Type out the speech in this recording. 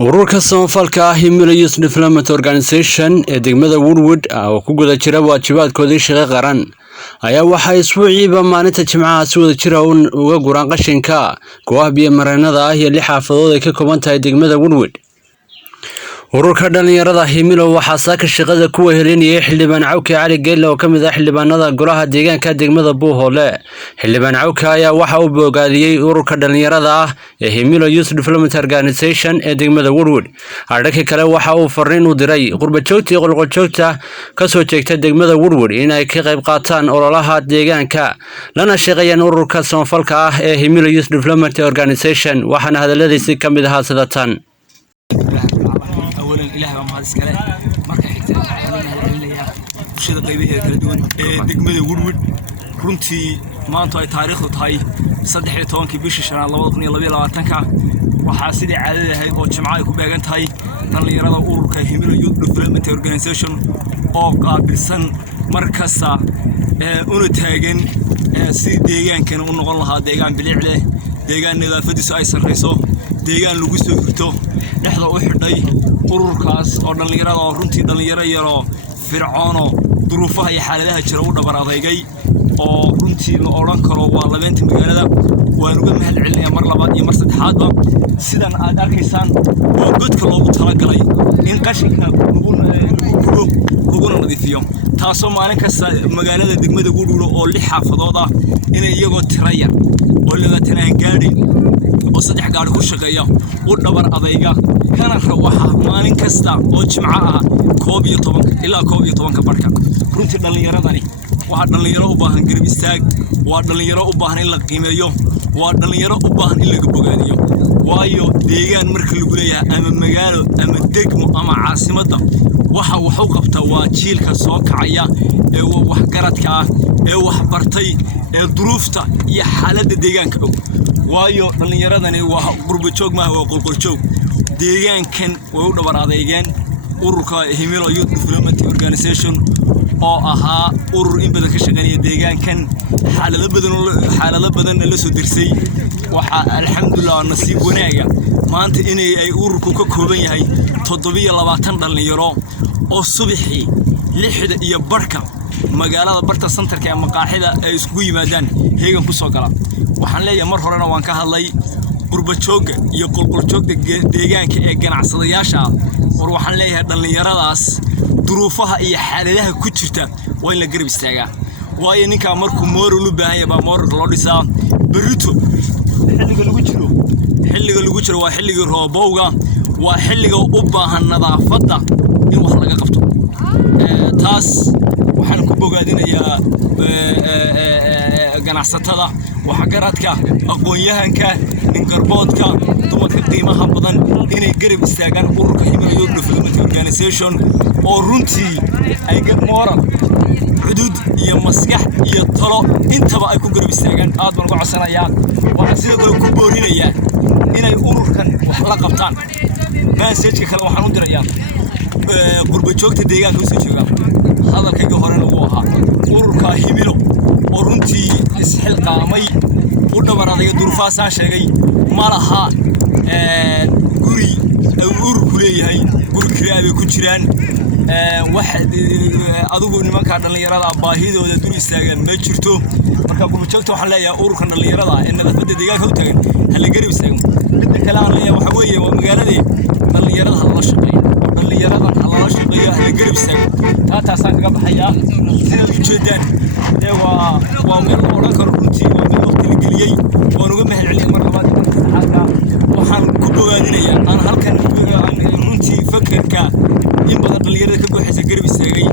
ururka samafalka ah Himilo Youth Development Organization ee degmada Woodwood oo ku guda jira waajibaadkoodii shaqo qaran ayaa waxa isbuuciiba maalinta Jimcaha si wada jir ah uga guraan qashinka goobaha biyo mareenada ah iyo lix xaafadood ay ka kooban tahay degmada Woodwood. ururka dhalinyarada Himilo waxa saaka shaqada ku wehelinayay xildhibaan Cawke Cali Geelle oo kamid ah xildhibaanada golaha deegaanka degmada Buuhoole. xildhibaan Cawke ayaa waxa uu bogaadiyay ururka dhalinyarada ah ee Himilo Youth Development Organization ee degmada Woodwood. Arrinka kale waxa uu fariin u diray qurbajoogta iyo qolqoljoogta ka soo jeegta degmada Woodwood in ay ka qayb qaataan ololaha deegaanka lana shaqeeyaan ururka samafalka ah ee Himilo Youth Development Organization. waxaana hadaladiisa kamid ahaa sida tan: أولاً إله ومهاد إسكاله مركز حتى عليها وشيء قيبه كلا دوان دقمة وورود runtii maanta ay taariikhdu tahay 13 bishii shanaad 2022 waxaa sidii caadada ahayd oo Jimcaha ay ku beegan tahay dhalinyarada ururka Himilo Youth Development Organization oo qaabilsan markasta una taagan si deegaankan u noqon lahaa deegaan bilic leh, deegaan nadaafadiisu ay sareyso, deegaan lagu soo hirto dhexda u xidhay ururkaas oo dhalinyarada oo runtii dhalinyaro yaro fircoono duruufaha iyo xaaladaha jira u dhabar adeegay oo runtii la oran karo waa labeenta magaalada. waan uga mahad celinayaa mar labaad iyo mar saddexaadba sidan aad arkaysaan oo godka loogu talagalay in qashinka lagu nadiifiyo, taasoo maalin kasta magaalada degmada Woodwood oo lix xaafadood ah inay iyagoo tiraya oo labaatan gaari oo saddex gaari ku shaqeeya u dhabar adayga kana rawaxa maalin kasta oo Jimco ah 11 ilaa 12 barka. runtii dhalinyaradani waa dhalinyaro u baahan garab istaag, waa dhalinyaro u baahan in la qiimeeyo, waa dhalinyaro u baahan in laga bogaadiyo. waayo deegaan marka lagu leeyahay ama magaalo ama degmo ama caasimadda waxa uu qabtaa waa jiilka soo kacaya ee wax garadka ah ee wax bartay ee duruufta iyo xaaladda deegaanka og. waayo dhalinyaradani waa qurbajoog ma waa qolqoljoog deegaankan way u dhabar adeegeen ururka Himilo Youth Development Organization oo ahaa urur in badan ka shaqeynaya deegaankan xaalado badan la soo dirsay. waxa alxamdulillah nasiib wanaaga maanta inay ay ururku ka kooban yahay 720 dhalinyaro oo subaxii 6 iyo barka magaalada barta centerka ee maqaaxida ay isku yimaadaan heegan ku soo gala. waxaan leeyahay mar horena waan ka hadlay qurbajooga iyo qolqoljoogta deegaanka ee ganacsadayaasha war waxaan leeyahay dhalinyaradaas duruufaha iyo xaaladaha ku jirta waa in la garab istaagaa. waayo ninka markuu moral u baahan yahay moral loo dhisaa berito xilliga lagu jiro waa xilliga roobowga, waa xilliga u baahan nadaafadda in wax laga qabto. taas waxaan ku bogaadinayaa ganacsatada waxa garadka aqoon-yahanka in garboodka dumarka qiimaha badan inay garab istaagaan ururka Himilo Youth Development Organization oo runtii ay moral xuduud iyo maskax iyo talo intaba ay ku garab istaagaan. aad baan uga codsanayaa waxaan sidoo kale ku boorinayaa inay ururkan wax la qabtaan. message kale waxaan u dirayaa qurbajoogta deegaanka soo jooga hadalkayga horena uu ahaa ururka Himilo oo runtii isxilqaamay u dhabar adeegay duruufaha sheegay ma laha guri ururku leeyahay guri kiraabay ku jiraan adigu nimanka dhalinyarada baahidooda dul istaagan ma jirto. marka qurbajoogta waxaan leeyahay ururka dhalinyarada ee nadaafadda deegaanka u taagan hal garab istaago. midda kale aan leeyahay waxa weeye waa magaaladii dhalinyarada la shaqeeyo dhalinyaradan la shaqeeyo hal garab istaago. taasaan kaga baxayaa sida u jeedaan waa meel oo dhan karo runtii waa meel waqti la geliyay. waan uga mahad celinayaa mar labaad iyo saddexaadba waxaan ku bogaadinayaa aan halkan runtii fakarka in badan dhalinyarada ka buuxisa garab istaagay.